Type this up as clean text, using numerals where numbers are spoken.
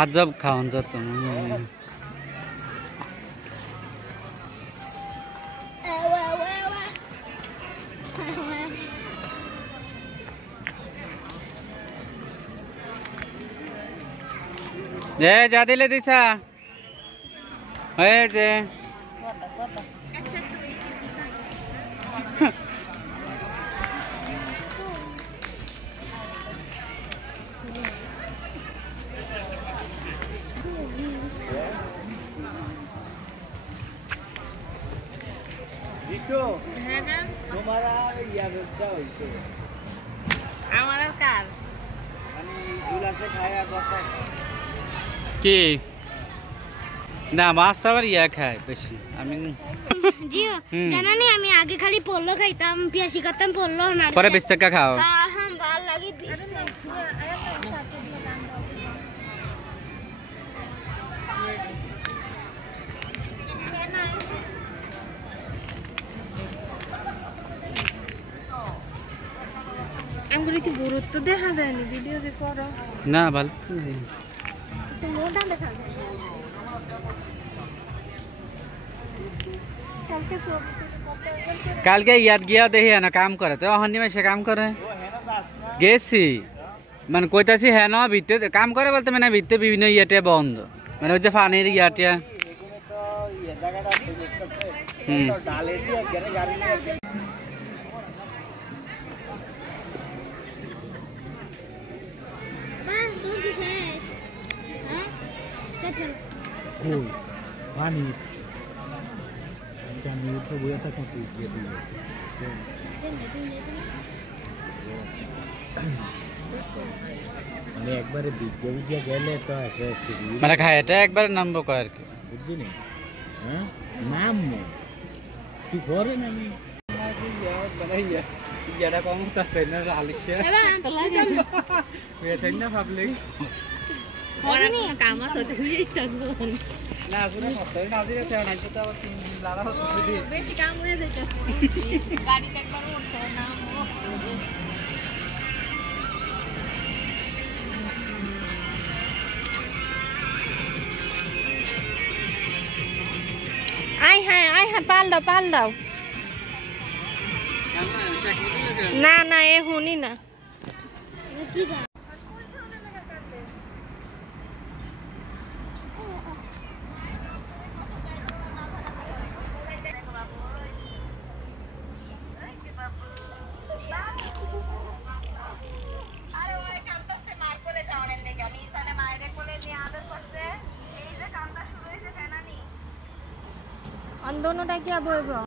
आजब खान्छ त जे जादिले दिसा ए जे तुम्हारा यार क्या होइছে আমার কার মানে ঝুলা से खाया बसा কি না মাছ তো আবার ইয়া খায় বেশি আমি জিও জানা নি আমি আগে খালি পোলো খাইতাম পিয়াসি করতাম পোলো না পরে 20 টাকা খাও হ্যাঁ হ্যাঁ ভালো লাগে 20 আমগুলো কি গুরুত্ব দেখা যায়নি ভিডিও যে করো না ভালো তো মোটা দেখা যায় কালকে সব কালকে ইয়াদ গিয়া দেখি না কাম করে তো অহনি মাসে কাম করে গেছি মানে কইতাছি হ্যাঁ না ভিতরে কাম করে বলতে মানে ভিতরে বিভিন্ন ইয়াতে বন্ধ মানে ওই যে পানির ইয়াতে डाले दिया गाड़ी में पानी पानी तो वो तक कंप्लीट किया दिया মানে একবারে বিজ্ঞ গেলে তো মানে খায় এটা একবার নামবো কয় কি বুঝলি না হ্যাঁ নাম তুই করে না আমি बनाइए जरा कम तो सेना आलिशा ये ना public orang kamar sudah hujan tuh. ना सुना होता है ना अभी रहते हैं ना तो तीन लारा होता है बेटी kamu ya deh गाड़ी तक बार उठो ना ai hai pal daw ना ना ये होनी ना दोनों टाइम क्या बोल